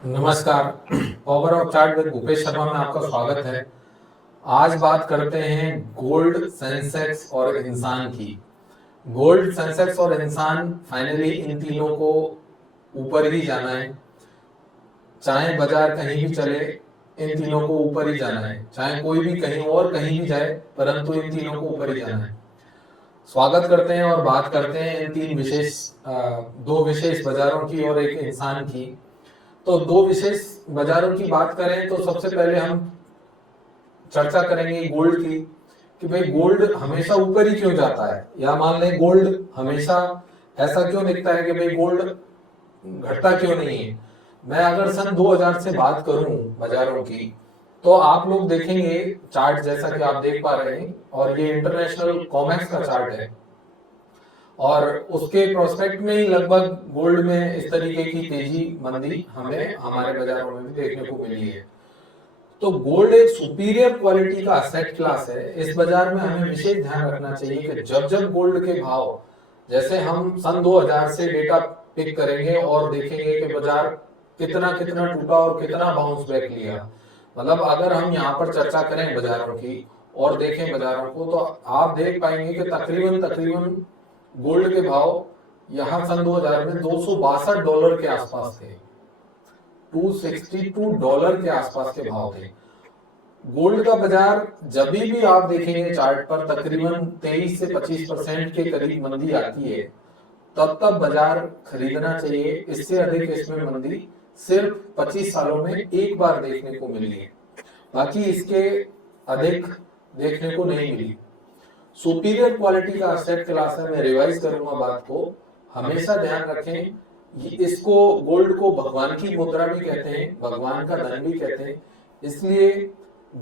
नमस्कार। Power of chart with Bhupesh Sharma में आपका स्वागत है। आज बात करते हैं गोल्ड, सेंसेक्स और इंसान की। गोल्ड, सेंसेक्स और इंसान, फाइनली इन तीनों को ऊपर ही जाना है। चाहे बाजार कहीं भी चले, इन तीनों को ऊपर ही जाना है। चाहे कोई भी कहीं और कहीं भी जाए, परंतु इन तीनों को ऊपर ही जाना है। स्वागत करते हैं और बात करते हैं इन दो विशेष बाजारों की और एक इंसान की। तो दो विशेष बाजारों की बात करें तो सबसे पहले हम चर्चा करेंगे गोल्ड की, कि भाई गोल्ड हमेशा ऊपर ही क्यों जाता है, या मान लें गोल्ड हमेशा ऐसा क्यों दिखता है कि भाई गोल्ड घटता क्यों नहीं है। मैं अगर सन 2000 से बात करूं बाजारों की, तो आप लोग देखेंगे चार्ट जैसा कि आप देख पा रहे हैं, और ये इंटरनेशनल कॉमेक्स का चार्ट है, और उसके प्रोस्पेक्ट में ही लगभग गोल्ड में इस तरीके की तेजी मंदी हमें हमारे बाजारों में भी देखने को मिली है। तो गोल्ड एक सुपीरियर क्वालिटी का असेट क्लास है। इस बाजार में हमें विशेष ध्यान रखना चाहिए कि जब जब गोल्ड के भाव, जैसे हम सन 2000 से डेटा पिक करेंगे और देखेंगे कि बाजार कितना कितना टूटा और कितना बाउंस बैक लिया। मतलब अगर हम यहाँ पर चर्चा करें बाजारों की और देखें बाजारों को, तो आप देख पाएंगे कि तकरीबन तकरीबन गोल्ड के भाव यहाँ सन 2000 में $262 के आसपास थे। $262 के आसपास के भाव थे। गोल्ड का बाजार जब भी आप देखेंगे चार्ट पर तकरीबन 23 से 25% के करीब मंदी आती है, तब तब बाजार खरीदना चाहिए। इससे अधिक इसमें मंदी सिर्फ 25 सालों में एक बार देखने को मिली है, बाकी इसके अधिक देखने को नहीं मिली। सुपीरियर क्वालिटी का एसेट क्लास है। मैं रिवाइज करूंगा बात को, हमेशा ध्यान रखें। इसको गोल्ड को भगवान की मुद्रा भी कहते हैं, भगवान का धन भी कहते हैं। इसलिए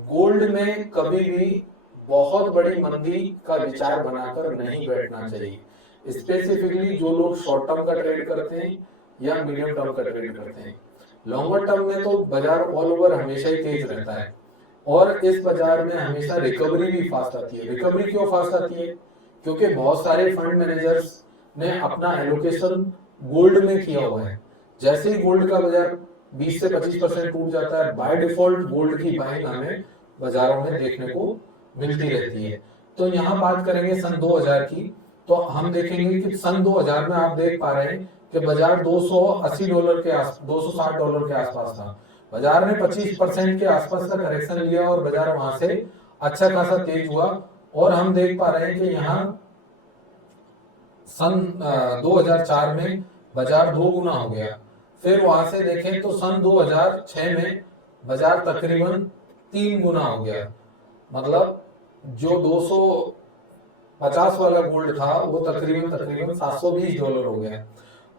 गोल्ड में कभी भी बहुत बड़ी मंदी का विचार बनाकर नहीं बैठना चाहिए। स्पेसिफिकली जो लोग शॉर्ट टर्म का ट्रेड करते हैं या मीडियम टर्म का ट्रेड करते हैं। लॉन्गर टर्म में तो बाजार ऑल ओवर हमेशा ही तेज रहता है, और इस बाजार में हमेशा रिकवरी भी फास्ट आती है। रिकवरी क्यों फास्ट आती है? क्योंकि बहुत सारे फंड मैनेजर्स ने अपना एलोकेशन गोल्ड में किया हुआ है। जैसे ही गोल्ड का बाजार 20 से 25% टूट जाता है, बाय डिफॉल्ट गोल्ड की बाइंग हमें बाजारों में देखने को मिलती रहती है। तो यहाँ बात करेंगे सन 2000 की, तो हम देखेंगे कि सन 2000 में आप देख पा रहे हैं कि बाजार $260 के $260 के आसपास था। बाजार ने 25% के आसपास का करेक्शन लिया और बाजार वहां से अच्छा खासा तेज हुआ, और हम देख पा रहे हैं कि यहाँ सन 2004 में बाजार 2 गुना हो गया। फिर वहां से देखें तो सन 2006 में बाजार तकरीबन 3 गुना हो गया। मतलब जो 250 वाला गोल्ड था वो तकरीबन तकरीबन $720 हो गया।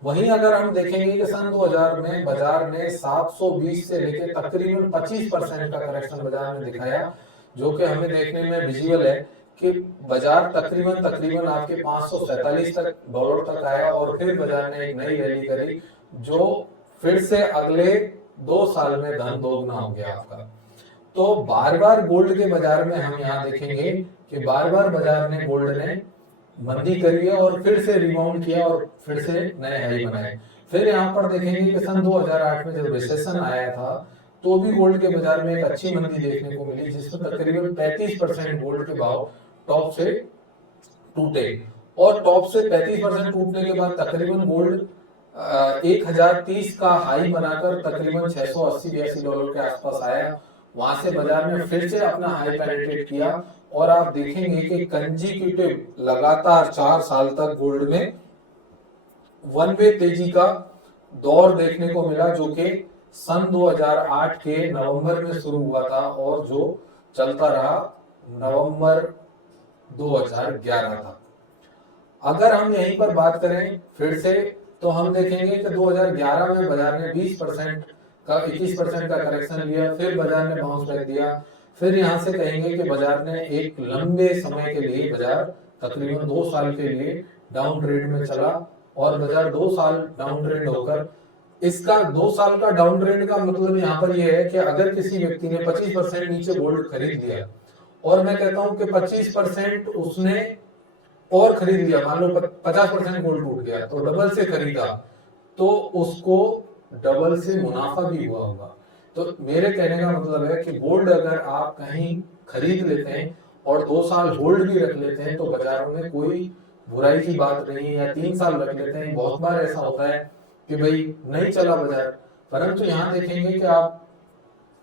वहीं अगर हम देखेंगे कि सन 2000 में बाजार ने 720 से लेकर तकरीबन 25% का करेक्शन बाजार में दिखाया, जो कि हमें देखने में विजुअल है कि बाजार तकरीबन तकरीबन आपके $547 तक आया, और फिर बाजार ने एक नई रैली करी, जो फिर से अगले 2 साल में धन दोगुना हो गया आपका। तो बार बार गोल्ड के बाजार में हम यहाँ देखेंगे कि बार बार बाजार ने गोल्ड ने मंदी करी है और फिर से रिबाउंड किया और फिर से नए हाई बनाए। फिर यहाँ पर देखेंगे कि सन 2008 में जब रिसेशन आया था, तो भी गोल्ड के बाजार में एक अच्छी मंदी देखने को मिली, जिसमें तकरीबन 35% गोल्ड के भाव टॉप से टूटे, और टॉप से 35% टूटने के बाद तकरीबन गोल्ड 1030 का हाई बनाकर तकरीबन $680-82 के आसपास आया। वहां से बाजार ने फिर से अपना हाई पेनिट्रेट किया, और आप देखेंगे कि कंजिक्यूटिव लगातार 4 साल तक गोल्ड में वन वे तेजी का दौर देखने को मिला, जो कि सन 2008 के नवंबर में शुरू हुआ था और जो चलता रहा नवंबर 2011 तक। अगर हम यहीं पर बात करें फिर से, तो हम देखेंगे कि 2011 में बाजार ने 20% का 21% का करेक्शन लिया, फिर बाजार ने बाउंस बैक दिया। फिर यहां से कहेंगे कि बाजार ने एक लंबे समय के लिए, बाजार तकरीबन 2 साल के लिए डाउन ट्रेंड में चला, और बाजार 2 साल डाउन ट्रेंड होकर, इसका 2 साल का डाउन ट्रेंड का मतलब यहाँ पर यह है कि अगर किसी व्यक्ति ने 25% नीचे गोल्ड खरीद लिया, और मैं कहता हूं कि 25% उसने और खरीद लिया, मान लो 50% गोल्ड टूट गया तो डबल से खरीदा, तो उसको डबल से मुनाफा भी हुआ होगा। तो मेरे कहने का मतलब है कि गोल्ड अगर आप कहीं खरीद लेते हैं और 2 साल होल्ड भी रख लेते हैं तो बाजारों में कोई बुराई की बात नहीं है, या 3 साल रख लेते हैं। बहुत बार ऐसा होता है कि भाई नहीं चला बाजार, परंतु यहाँ देखेंगे कि आप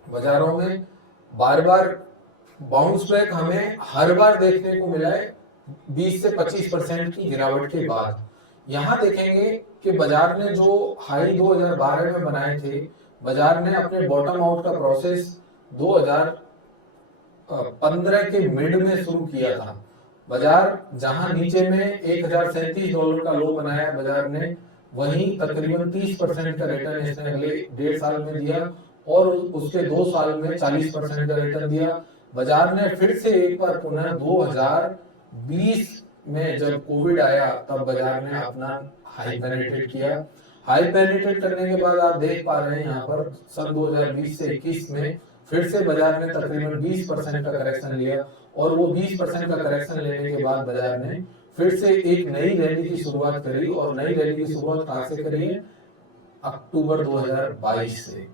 बाजारों में बार बार बाउंस बैक हमें हर बार देखने को मिला है 20 से 25% की गिरावट के बाद। यहाँ देखेंगे कि बाजार ने जो हाई 2012 में बनाए थे, बाजार ने अपने बॉटम आउट का प्रोसेस 2015 के मिड में शुरू किया था। बाजार जहां नीचे में $1037 का लो बनाया बाजार ने, वहीं तकरीबन 30% का रिटर्न इसने अगले 1.5 साल में दिया और उसके 2 साल में 40% का रिटर्न दिया। बाजार ने फिर से एक बार पुनः 2020 में जब कोविड आया तब बाजार ने अपना हाई पेनिट्रेट किया। हाई पेनिट्रेट करने के बाद आप देख पा रहे हैं यहाँ पर सन 2020 से 21 में फिर से बाजार ने तकरीबन 20% का करेक्शन लिया और वो 20% का करेक्शन लेने के बाद बाजार ने फिर से एक नई रैली की शुरुआत करी। और नई रैली की शुरुआत कहां से करी है? अक्टूबर 2022 से।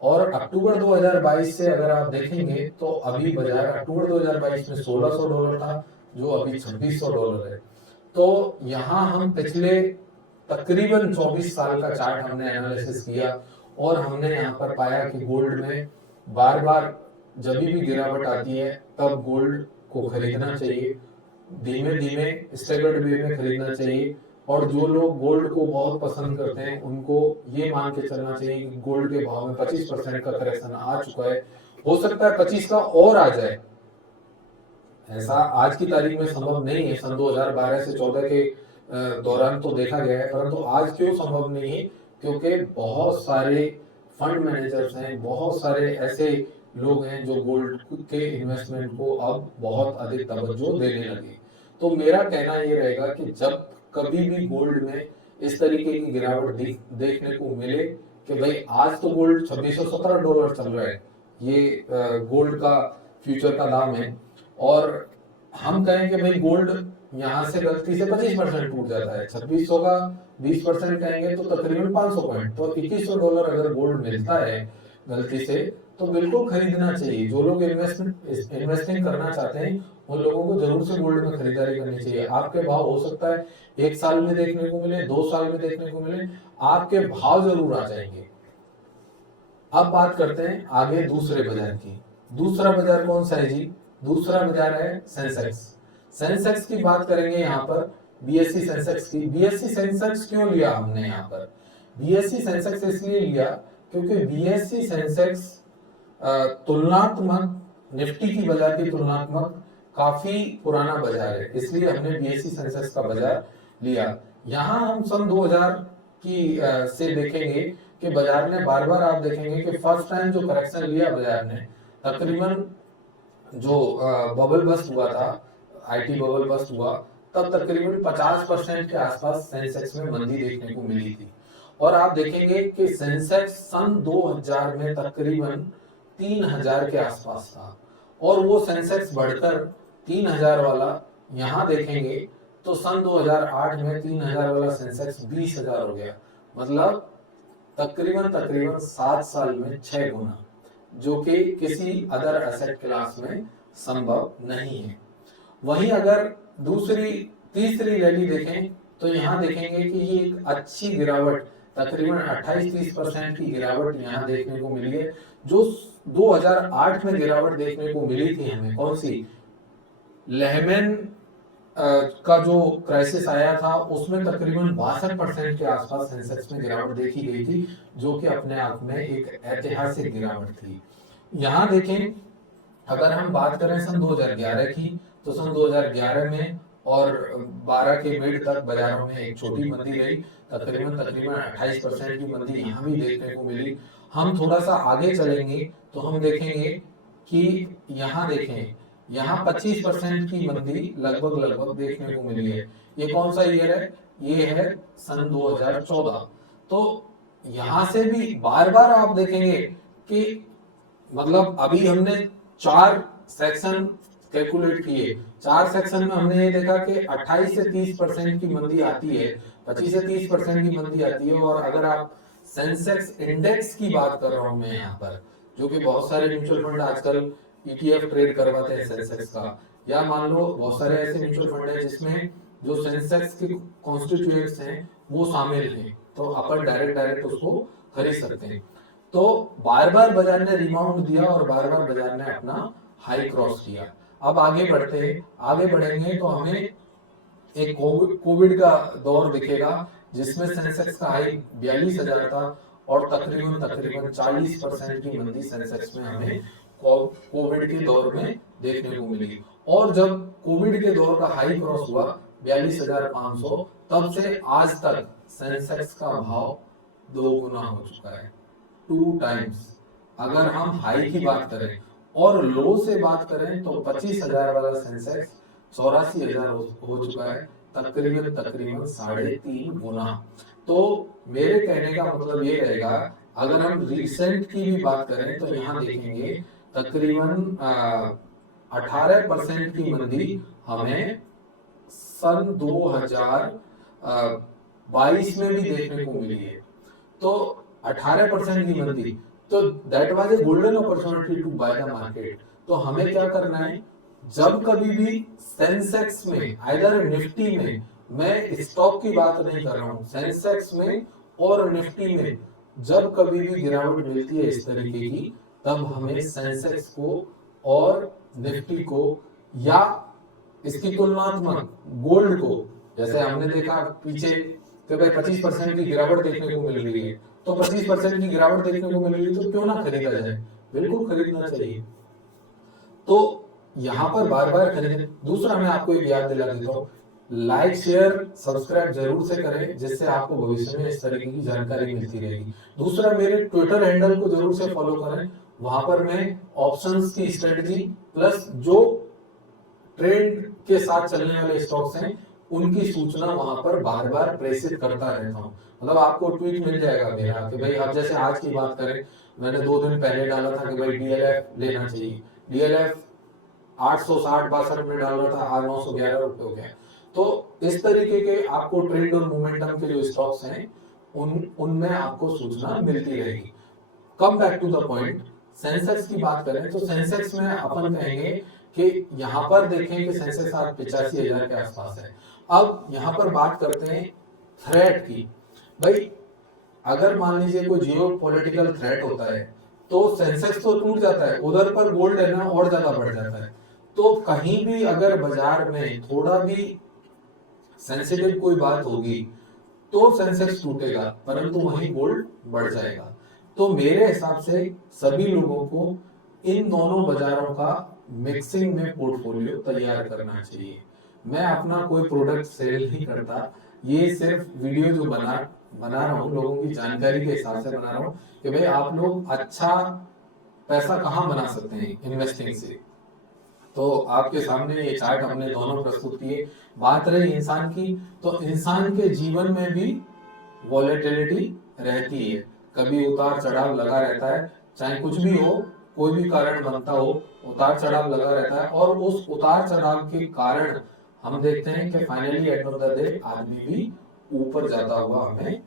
और अक्टूबर 2022 से अगर आप देखेंगे तो अभी बाजार अक्टूबर 2022 में $1600 था, जो अभी $2600 है। तो यहाँ हम पिछले तकरीबन 24 साल का चार्ट हमने एनालिसिस किया और हमने यहाँ पर पाया कि गोल्ड में बार बार जब भी गिरावट आती है तब गोल्ड को खरीदना चाहिए, धीमे धीमे स्टेगर्ड वे में खरीदना चाहिए। और जो लोग गोल्ड को बहुत पसंद करते हैं उनको ये मान के चलना चाहिए कि गोल्ड के भाव में 25% का करेक्शन आ चुका है, हो सकता है 25 का और आ जाए। ऐसा आज की तारीख में संभव नहीं है, सन 2012 से 14 के दौरान तो देखा गया है, परंतु आज क्यों संभव नहीं है? क्योंकि बहुत सारे फंड मैनेजर्स हैं, बहुत सारे ऐसे लोग हैं जो गोल्ड के इन्वेस्टमेंट को अब बहुत अधिक तवज्जो देने लगे। तो मेरा कहना ये रहेगा कि जब कभी भी गोल्ड में इस तरीके की गिरावट देखने को मिले कि भाई आज तो गोल्ड $2617 चल रहा है, ये गोल्ड का फ्यूचर का दाम है, और हम कहें कि भाई गोल्ड यहाँ से गलती से 25% टूट जाता है, 2600 का 20% कहेंगे तो तकरीबन 500 पॉइंट, तो $2100 अगर गोल्ड मिलता है गलती से तो बिल्कुल खरीदना चाहिए। जो लोग इन्वेस्टिंग करना चाहते हैं उन लोगों को जरूर से गोल्ड में खरीदारी करनी चाहिए। आपके भाव हो सकता है 1 साल में देखने को मिले, 2 साल में देखने को मिले, आपके भाव जरूर आ जाएंगे। अब बात करते हैं आगे दूसरे बाजार की। दूसरा बाजार कौन सा है जी? दूसरा बाजार है सेंसेक्स। सेंसेक्स की बात करेंगे यहाँ पर, बीएससी सेंसेक्स की। बीएससी सेंसेक्स क्यों लिया हमने यहाँ पर? बीएससी सेंसेक्स इसलिए लिया क्योंकि बीएससी सेंसेक्स तुलनात्मक निफ्टी की बाजार की तुलनात्मक काफी पुराना बाजार है, इसलिए हमने बीएससी सेंसेक्स का बाजार लिया। यहाँ हम सन 2000 की से देखेंगे कि बाजार ने बार बार आप देखेंगे कि फर्स्ट टाइम जो करेक्शन लिया बाजार ने, तकरीबन जो बबल बस्ट हुआ था, आईटी बबल बस्ट हुआ, तब तकरीबन 50% के आसपास सेंसेक्स में मंदी देखने को मिली थी। और आप देखेंगे कि सेंसेक्स सन 2000 में तकरीबन 3000 के आसपास था और वो सेंसेक्स बढ़कर 3000 वाला यहाँ देखेंगे तो सन 2008 में 3000 वाला सेंसेक्स 20000 हो गया। मतलब तकरीबन 7 साल में 6 गुना, जो कि किसी अदर एसेट क्लास में संभव नहीं है। वहीं अगर तीसरी रैली देखें तो यहाँ देखेंगे कि ये एक अच्छी गिरावट, तकरीबन 28-30% की गिरावट यहाँ देखने को मिली है। जो 2008 में गिरावट देखने को मिली थी हमें, कौन सी? लेहमैन का जो क्राइसिस आया था उसमें तकरीबन 62% के आसपास सेंसेक्स में गिरावट देखी गई थी, जो कि अपने आप में एक ऐतिहासिक गिरावट थी। यहाँ देखें, अगर हम बात करें सन 2011 की, तो सन 2011 में और 12 के मिड तक बाजारों में एक छोटी मंदी रही, तकरीबन 28% की मंदी यहाँ भी देखने को मिली। हम थोड़ा सा आगे चलेंगे तो हम देखेंगे कि यहाँ देखें, यहाँ 25% की मंदी लगभग देखने को मिली है। ये कौन सा ईयर है? ये है सन 2014। तो यहाँ से भी बार बार आप देखेंगे कि मतलब अभी हमने 4 सेक्शन कैलकुलेट किए, 4 सेक्शन में हमने ये देखा कि 28 से 30% की मंदी आती है, 25 से 30% की मंदी आती है। और अगर आप सेंसेक्स इंडेक्स की बात कर रहा हूं मैं यहाँ पर, जो कि बहुत सारे म्यूचुअल फंड आजकल ईटीएफ ट्रेड करवाते हैं सेंसेक्स का, या मान लो बहुत सारे ऐसे म्यूचुअल फंड है जिसमें जो सेंसेक्स के कॉन्स्टिट्यूएंट्स हैं वो शामिल हैं, तो अपन डायरेक्ट डायरेक्ट उसको खरीद सकते हैं। तो बार बार बाजार ने रिबाउंड दिया और बार बार बाजार ने अपना हाई क्रॉस किया। अब आगे बढ़ते हैं, आगे बढ़ेंगे तो हमें एक कोविड का दौर दिखेगा जिसमें सेंसेक्स का हाई 42,000 था और तकरीबन तकरीबन 40% की मंदी सेंसेक्स में हमें कोविड के दौर में देखने को मिली। और जब कोविड के दौर का हाई क्रॉस हुआ 42,500, तब से आज तक सेंसेक्स का भाव 2 गुना हो चुका है, 2 टाइम्स। अगर हम हाई की बात करें और लो से बात करें तो 25,000 वाला सेंसेक्स 84,000 हो चुका है, तकरीबन तकरीबन 3.5 गुना। तो मेरे कहने का मतलब ये रहेगा, अगर हम रिसेंट की भी बात करें तो यहाँ देखेंगे तकरीबन 18% की मंदी हमें सन 2022 में भी देखने को मिली है। तो 18% की मंदी, तो that was a golden opportunity to buy the market. तो हमें क्या करना है, जब कभी भी सेंसेक्स में, आइदर निफ्टी में, मैं स्टॉक की बात नहीं कर रहा हूं, सेंसेक्स में और निफ्टी में जब कभी भी गिरावट मिलती है इस तरीके की, तब हमें सेंसेक्स को और निफ्टी को या इसकी तुलनात्मक गोल्ड को, जैसे हमने देखा पीछे कि भाई 25% की गिरावट देखने को मिल रही है, तो 25% की गिरावट देखने को मिल रही है तो क्यों ना खरीदा जाए, बिल्कुल खरीदना चाहिए। तो यहाँ पर बार बार खरीदें। दूसरा मैं आपको एक याद दिला देता हूँ, लाइक शेयर सब्सक्राइब जरूर से करें, जिससे आपको भविष्य में इस तरीके की जानकारी मिलती रहेगी। दूसरा, मेरे ट्विटर हैंडल को जरूर से फॉलो करें, वहां पर मैं ऑप्शंस की स्ट्रेटजी प्लस जो ट्रेंड के साथ चलने वाले स्टॉक्स हैं उनकी सूचना वहां पर बार बार प्रेषित करता रहता हूँ। मतलब आपको ट्वीट मिल जाएगा मेरा कि भाई, आप जैसे आज की बात करें, मैंने 2 दिन पहले डाला था कि भाई डीएलएफ लेना चाहिए, डीएलएफ 860-62 में डाल रहा था, आज 911 रुपए हो गया। तो इस तरीके के आपको ट्रेंड और मोमेंटम के जो स्टॉक्स हैं उनमें आपको सूचना मिलती रहेगी। Come back to the point, Sensex की बात करें तो सेंसेक्स में अपन कहेंगे कि यहाँ पर देखें कि सेंसेक्स आज 85,000 के आसपास है। अब यहाँ पर बात करते हैं थ्रेट की। भाई, अगर मान लीजिए कोई जियो पॉलिटिकल थ्रेट होता है तो सेंसेक्स तो टूट जाता है, उधर पर गोल्ड है ना और ज्यादा बढ़ जाता है। तो कहीं भी अगर बाजार में थोड़ा भी सेंसिटिव कोई बात होगी तो सेंसेक्स टूटेगा, परंतु वहीं गोल्ड बढ़ जाएगा। तो मेरे हिसाब से सभी लोगों को इन दोनों बाजारों का मिक्सिंग में पोर्टफोलियो तैयार करना चाहिए। मैं अपना कोई प्रोडक्ट सेल नहीं करता, ये सिर्फ वीडियो जो बना रहा हूँ लोगों की जानकारी के हिसाब से बना रहा हूँ कि भाई आप लोग अच्छा पैसा कहाँ बना सकते हैं इन्वेस्टिंग से। तो आपके सामने ये चार्ट हमने दोनों प्रस्तुत किए। बात रही इंसान की, तो इंसान के जीवन में भी वॉलेटिलिटी रहती है, कभी उतार चढ़ाव लगा रहता है, चाहे कुछ भी हो, कोई भी कारण बनता हो, उतार चढ़ाव लगा रहता है। और उस उतार चढ़ाव के कारण हम देखते हैं कि finally end of the day आदमी भी ऊपर जाता हुआ हमें